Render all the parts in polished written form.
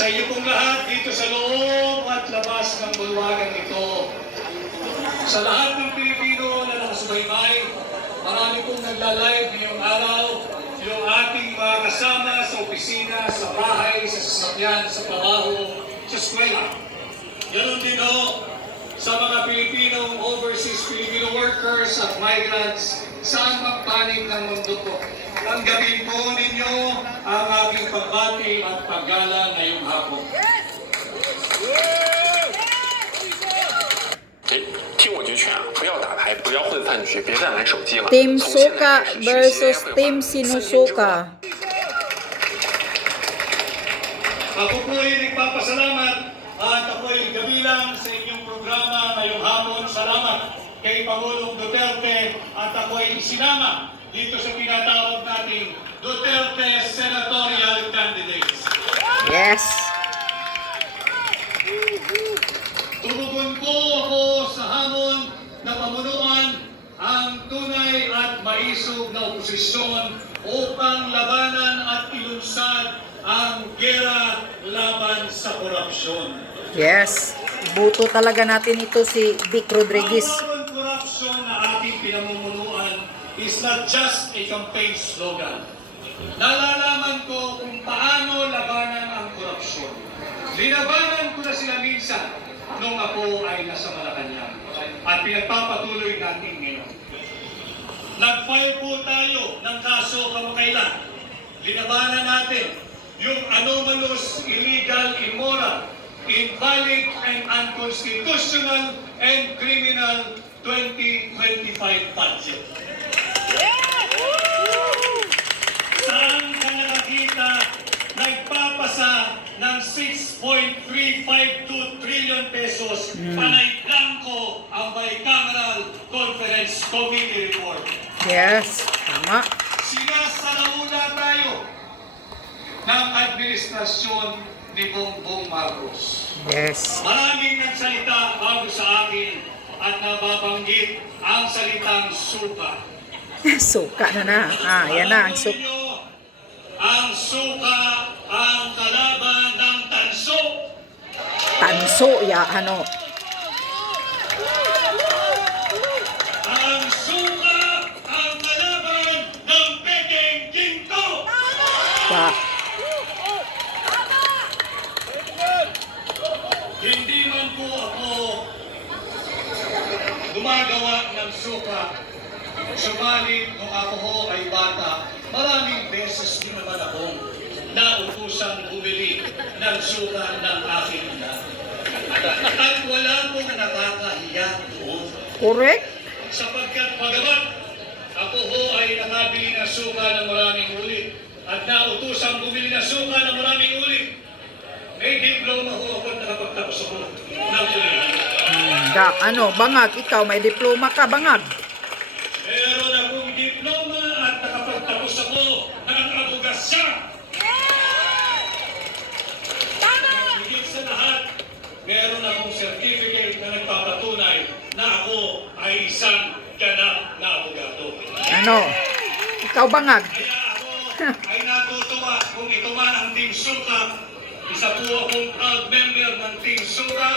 Sa iyo pong lahat dito sa loob at labas ng bulwagan ito. Sa lahat ng Pilipino na nakasubaybay, marami pong nagla-live ngayong araw, yung ating mga kasama sa opisina, sa bahay, sa sasakyan, sa trabaho, sa eskwela. Ganon din o sa mga Pilipinong overseas Filipino workers at migrants saan magpanig ng mundo po. Tanggapin po ninyo ang aking pagbati at paggalang ngayong hapon. 听我句劝啊，不要打牌，不要混饭局，别再玩手机了。 Team 从现 Suka 在开始学习 versus 会 Team 玩3天之后 Sinusuka. Ako po ay nagpapasalamat at ako ay kabilang sa inyong programa ngayong hapon. Salamat kay Pangulong Duterte at ako ay isinama dito sa tinatawag nating Duterte Senatorial Candidates. Yes. Tumugon po ako sa hamon na pamunuan ang tunay at maisog na oposisyon upang labanan at ilunsad ang gera laban sa korupsyon. Yes. Buto talaga natin ito si Vic Rodriguez. Ang korupsyon na ating pinamumunuan is not just a campaign slogan. Nalalaman ko kung paano labanan ang korupsyon. Linabanan ko na sila minsan nung ako ay nasa Malacanang at pinagpapatuloy natin ngayon. Nag-file po tayo ng kaso kamakailan. Linabanan natin yung anomalous, illegal, immoral, invalid, and unconstitutional and criminal 2025 budget. Saan ka nakakita nagpapasa ng 6.352 trillion pesos panay blanco ang bicameral conference committee report? Yes. Tama. Sinasalaula tayo ng administrasyon ni Bongbong Marcos. Yes. Maraming nagsalita bago sa akin at nababanggit ang salitang suka. Suka na. Yan na ang suka. Ang suka ang kalaban ng tanso. Tanso, ya, ano. Ang suka ang kalaban ng Peking Ginto. Pa. Hindi man po ako gumagawa ng suka. Subalit kung ako ho ay bata, maraming beses din naman akong nautusang bumili ng suka ng aking ina. At wala pong nakakahiya doon. Correct? Sapagkat pagamat ako ho ay nakabili ng suka ng maraming ulit at nautusang bumili ng suka ng maraming ulit, may diploma ho ako at nakapagtapos ako ng kulihan. Bangag, ikaw may diploma ka, bangag. Meron akong diploma at nakapagtapos ako ng abogasya. Higit sa lahat, meron akong certificate na nagpapatunay na ako ay isang ganap na abogado. Ikaw bangag. Kaya ako ay natutuwa kung ito man ang Team Suka. Isa po akong proud member ng Team Suka.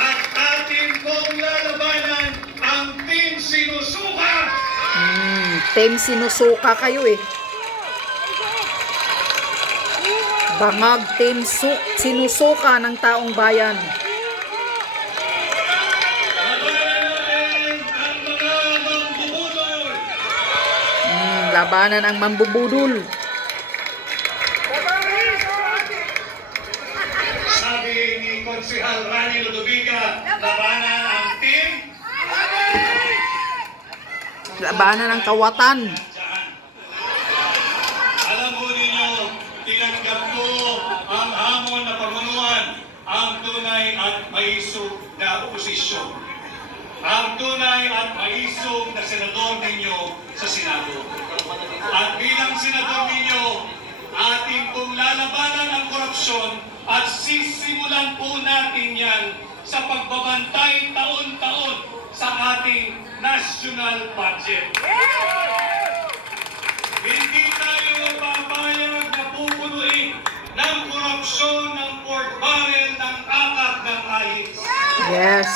At atin pong lalabanan ang Team Sinusuka. Team Sinusuka kayo eh. Bangag, Team Sinusuka ng taong bayan. Labanan ang mga mambubudol. Labanan ang mambubudol. Sabi ni Konsehal Rani Ludovica, labanan ang team. Labanan ang kawatan. Alam mo ninyo, tinanggap ko ang hamon na pamunuan, ang tunay at maisog na oposisyon. Ang tunay at maisog na senador ninyo sa Senado. At bilang senador ninyo, ating pong lalabanan ang korupsyon at sisimulan po natin yan sa pagbabantay taon-taon sa ating national budget. Hindi tayo papayag na pupunuin Yes.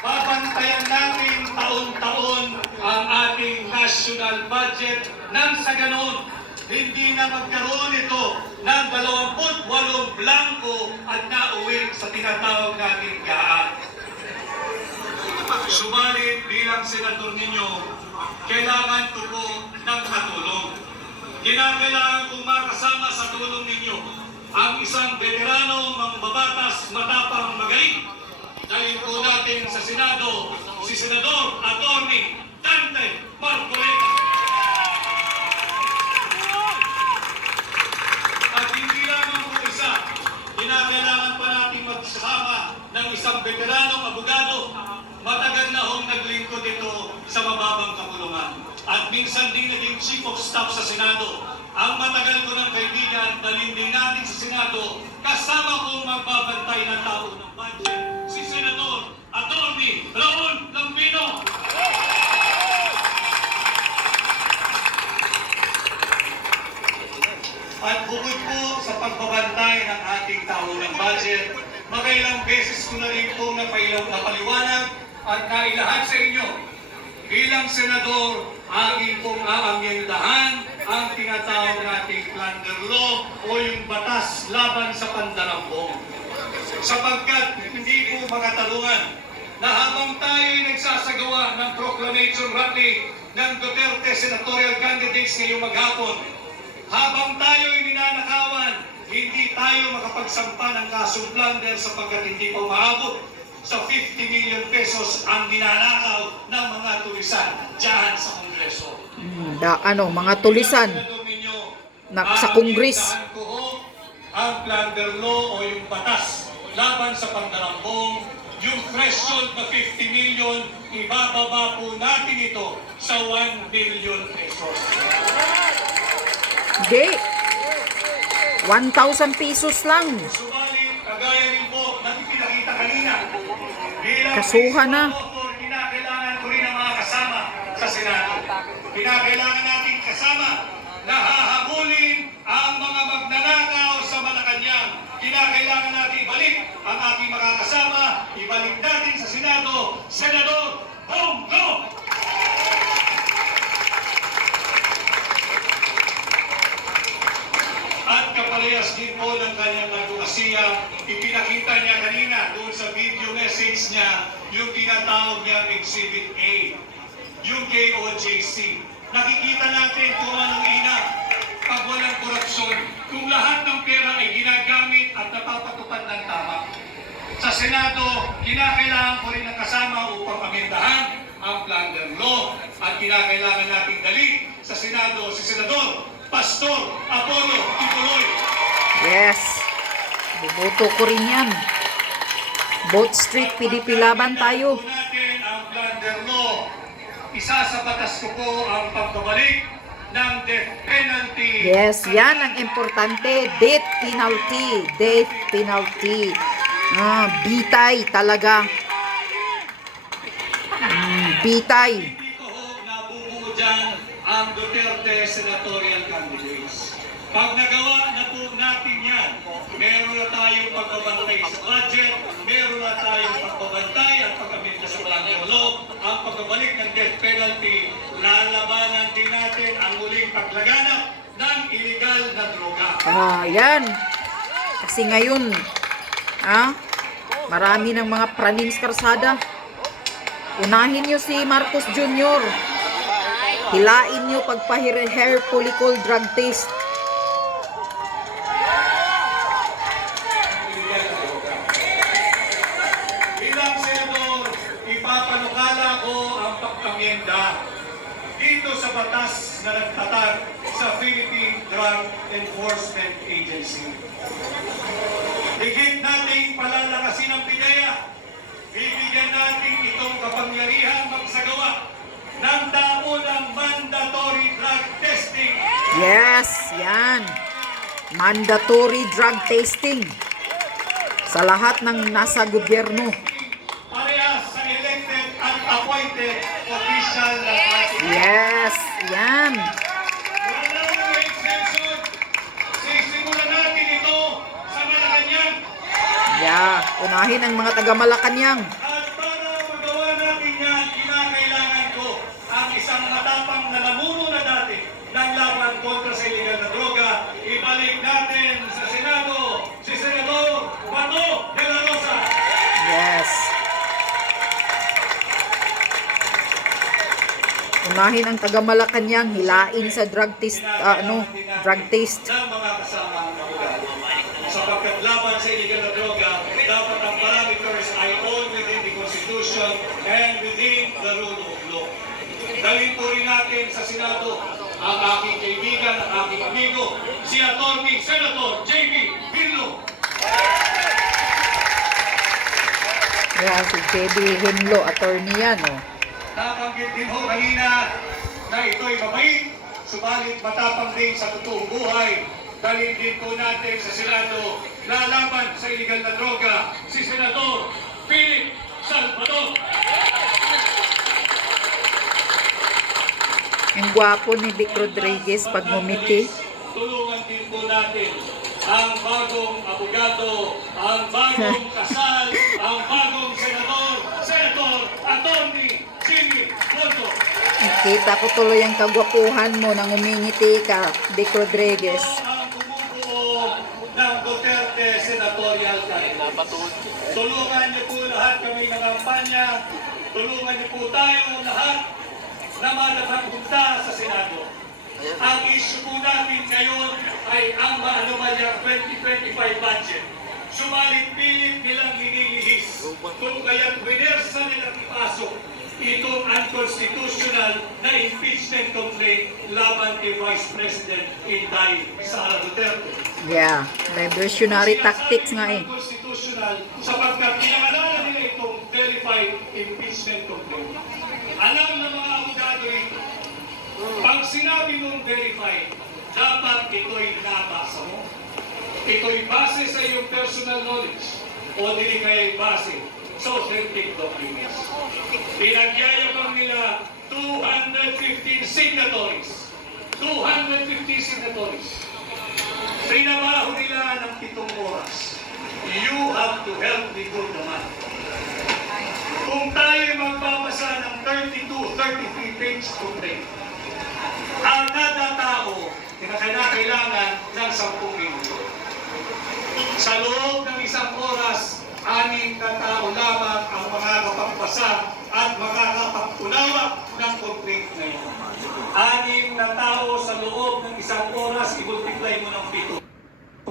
Babantayan natin taon-taon ang ating national budget nang sa ganon, hindi na magkaroon ito ng 28 blanco at nauwi sa tinatawag nating gaan. Subalit bilang senador ninyo, kailangan ko po ng katulong. Kinakailangan kong makasama sa tulong ninyo ang isang veterano, mambabatas, matapang magaling. Dahil po natin sa Senado, si Senador Atty. Dante Marcoleta. At hindi lamang po isa, kinakailangan pa natin magsama ng isang veteranong abogado. Matagal na hong naglingkod ito sa mababang kapulungan. At minsan din naging Chief of Staff sa Senado. Ang matagal ko ng kaibigan, balinding natin sa Senado, kasama kong magbabantay ng tao ng budget, si Senador Atty. Raul Lambino. At bukod po sa pagbabantay ng ating tao ng budget, magailang beses ko na rin po napaliwanag at nailahad sa inyo. Bilang senador, aking pong aamyendahan ang tinatawag nating plunder law o yung batas laban sa pandarambong. Sapagkat hindi po makatarungan na habang tayo'y nagsasagawa ng proclamation rally ng Duterte senatorial candidates ngayong maghapon, habang tayo'y ninanakawan, hindi tayo makapagsampa ng kasong plunder sapagkat hindi pa umaabot sa 50 million pesos ang ninanakaw ng mga tulisan dyan sa Kongreso. Mga tulisan sa Kongres. Ko ho ang plunder law o yung batas laban sa pandarambong, yung threshold na 50 million, ibababa po natin ito sa 1 billion pesos. Hindi. 1,000 pesos lang. Subalit, kagaya rin po natin pinakita kanina, bilang Kasuhan na. kinakailangan ko rin ang mga kasama sa Senado. Kinakailangan natin kasama na hahabulin ang mga magnanakaw sa Malacanang. Kinakailangan natin ibalik ang ating makakasama, ibalik natin sa Senado, Senador Bongo! At kaparehas din po ng kanyang advokasya, ipinakita niya kanina doon sa video message niya yung tinatawag niya Exhibit A, yung KOJC. Nakikita natin kung anong ina pag walang korupsyon, kung lahat ng pera ay ginagamit at napapatupad ng tama. Sa Senado, kinakailangan ko rin ang kasama upang amendahan ang plunder law at kinakailangan nating dali sa Senado si Senador Pastor Apollo Kibuloy. Yes. Buboto ko rin yan. Both Street, PDP laban tayo. Kung natin ang plunder law, isa sa batas ko po ang pagbabalik ng death penalty. Yes, yan ang importante. Death penalty. Death penalty. Bitay talaga. Bitay. Hindi ko ho nabubuo dyan ang Duterte senatorial candidates. Pag nagawa na po natin yan, meron na tayong pagbabantay sa budget, meron na tayong pagbabantay at pag-amenda sa plunder law, ang pagbabalik ng death penalty, lalabanan din natin ang muling paglaganap ng illegal na droga. Yan. Kasi ngayon, marami ng mga praning sa karsada. Unahin nyo si Marcos Jr. Hilain nyo pagpa-hair follicle drug test. Bilang senador, ipapanukala ko ang pag-amyenda dito sa batas na nagtatag sa Philippine Drug Enforcement Agency. Higit nating palalakasin ang bidaya. Bibigyan natin itong kapangyarihan magsagawa ng daunang mandatory drug testing. Yes, yan. Mandatory drug testing sa lahat ng nasa gobyerno. Parehas sa elected at appointed official ng ating. Yes, yan. Walang exemption. Sisimulan natin ito sa Malacanang. Yeah. Unahin ang mga taga Malacanang. At para magawa natin yan, kinakailangan ko ang isang matapang na namuno na dati ng laban kontra sa illegal na droga. Ibalik natin sa Senado si Senador Bato de la Rosa. Yes. Unahin ang taga Malacanang, hilain sa drug test, drug test. Ng mga kasamang abogado. Sapagkat laban sa illegal na droga, dapat ang parameters ay all within the Constitution and within the rule of law. Dalhin po rin natin sa Senado ang aking kaibigan, ang aking amigo, si Atty. Senator J.B. Hinlo. Yan, si J.B. Hinlo, attorney yan, oh. Nabanggit din ho kanina na ito'y mabait, subalit matapang din sa totoong buhay. Dalhin din po natin sa Senado lalaban sa illegal na droga si Senador Philip Salvador. Ang gwapo ni Vic Rodriguez pag ngumiti. Tulungan din po natin ang bagong abogado, ang bagong kasal, ang bagong senador, Atty. Jimmy Bongo. Kita ko tuloy ang kagwapuhan mo nang umingiti ka, Vic Rodriguez. Ang bumubuo ng Duterte Senatorial Caucus. Tulungan niyo po lahat kami ng kampanya. Tulungan niyo po tayo lahat na manapunta sa Senado. Ang issue po natin ngayon ay ang maanumalyang 2025 budget. Subalit pilit nilang hinilihis kung kaya't winersa nilang ipasok itong unconstitutional na impeachment complaint laban kay Vice President Inday Sara Duterte. Yeah, diversionary tactics nga eh. Unconstitutional sapagkat pinangalala nila itong verified impeachment complaint. Alam ng mga abogado rito, pag sinabi mong verified, dapat ito'y nabasa mo. Ito'y base sa iyong personal knowledge o dili kaya'y base sa authentic documents. Pinagyayabang nila 215 signatories. 215 signatories. Trinabaho nila ng 7 oras. You have to help me do the math. Kung tayo magbabasa ng 33 page complaint, ang kada tao kailangan ng 10 minuto. Sa loob ng 1 oras, 6 na tao lamang ang makakapagbasa at makakapagtulawak ng complaint na ito. 6 na tao sa loob ng 1 oras, i-multiply mo ng 7.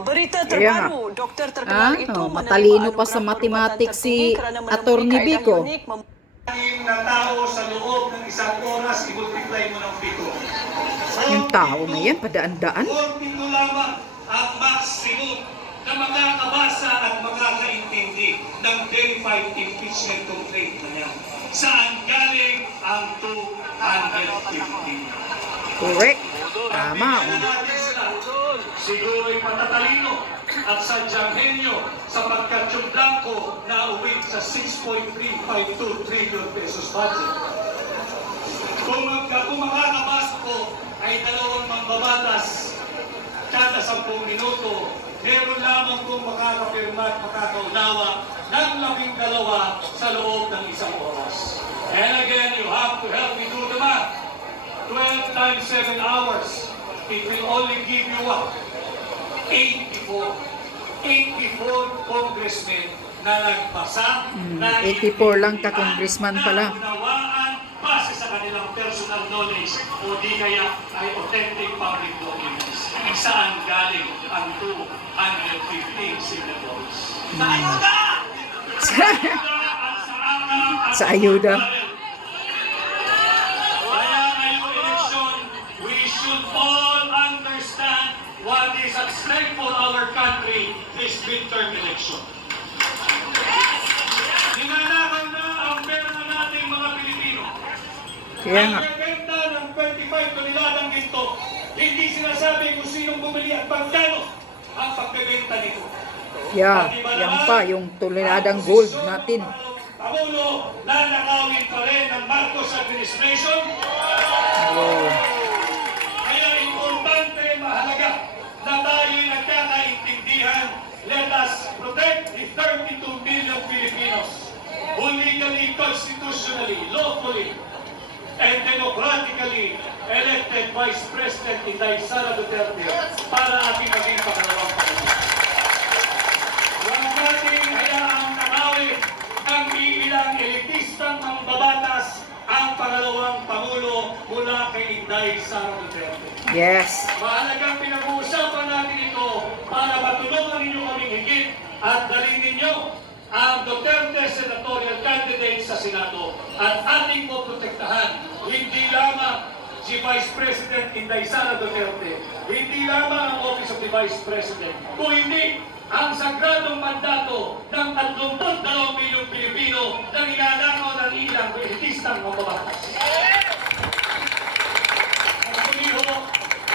Berita Kaya terbaru, dokter terkenal itu matalino pa sa mathematics si Atty. Vico. 6 na tao sa loob ng 1 oras, i-multiply mo ng 7. Yung tao na yan, padaan-daan. 42 lamang ang maximum na makakabasa at makakaintindi ng verified impeachment complaint na yan. Saan galing ang 215? Correct. Tama. Siguro'y patatalino at sadyang henyo sapagkat yung blanco na uwit sa 6.352 trillion pesos budget. Kung makakabasa ko ay 2 mambabatas kada 10 minuto, meron lamang kung makakapirma at makakaunawa ng 12 sa loob ng 1 oras. And again, you have to help me do the math. 12 times 7 hours. It will only give you what? 84. 84 congressmen na nagbasa. 84 lang ka congressman pala. Naunawaan base sa kanilang personal knowledge o di kaya ay authentic public documents. Saan galing ang 215 signatories? Sa ayuda! Sa ayuda at sa angka at Sa ayuda. Kaya ngayong eleksyon, we should all understand what is at stake for our country this midterm election. Ninanakaw na ang pera nating mga Pilipino. Kaya nga. Ang bebenta ng 25 toneladang ginto, hindi sinasabi kung sinong bumili at pagkano ang pagbebenta nito. Yeah, yan pa, yung tulinadang gold natin. Pangulo, nanakawin pa rin ng Marcos administration. Oh. Kaya importante, mahalaga na tayo'y nagkakaintindihan. Let us protect the 32 million constitutionally, lawfully, and democratically elected Vice President Inday Sara Duterte para ating maging pangalawang Pangulo. Huwag natin hayaang nakawin ng iilang elitistang mambabatas ang pangalawang Pangulo mula kay Inday Sara Duterte. Yes. Mahalagang pinag-uusapan natin ito para matulungan ninyo kaming higit at dalhin ninyo ang Duterte senatorial candidate sa Senado at ating poprotektahan hindi lamang si Vice President Inday Sara Duterte, hindi lamang ang Office of the Vice President, kung hindi ang sagradong mandato ng 32 milyong Pilipino na ninanakaw ng ilang elitistang mambabatas.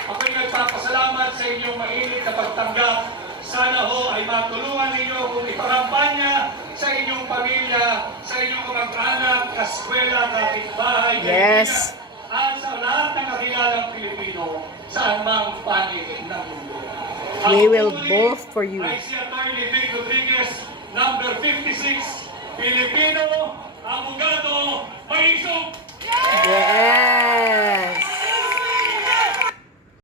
Ako'y nagpapasalamat sa inyong mainit na pagtanggap. Sana ho ay matulungan ninyo kung ipakampanya sa inyong pamilya, sa inyong kamag-anak, kaskwela, kapitbahay, Yes. kaibigan, at sa lahat ng nakilalang Pilipino sa anumang panig ng mundo. We Ang will muli vote for you. ay si Atty. Vic Rodriguez, number 56, Pilipino, abogado, may isog! Yes.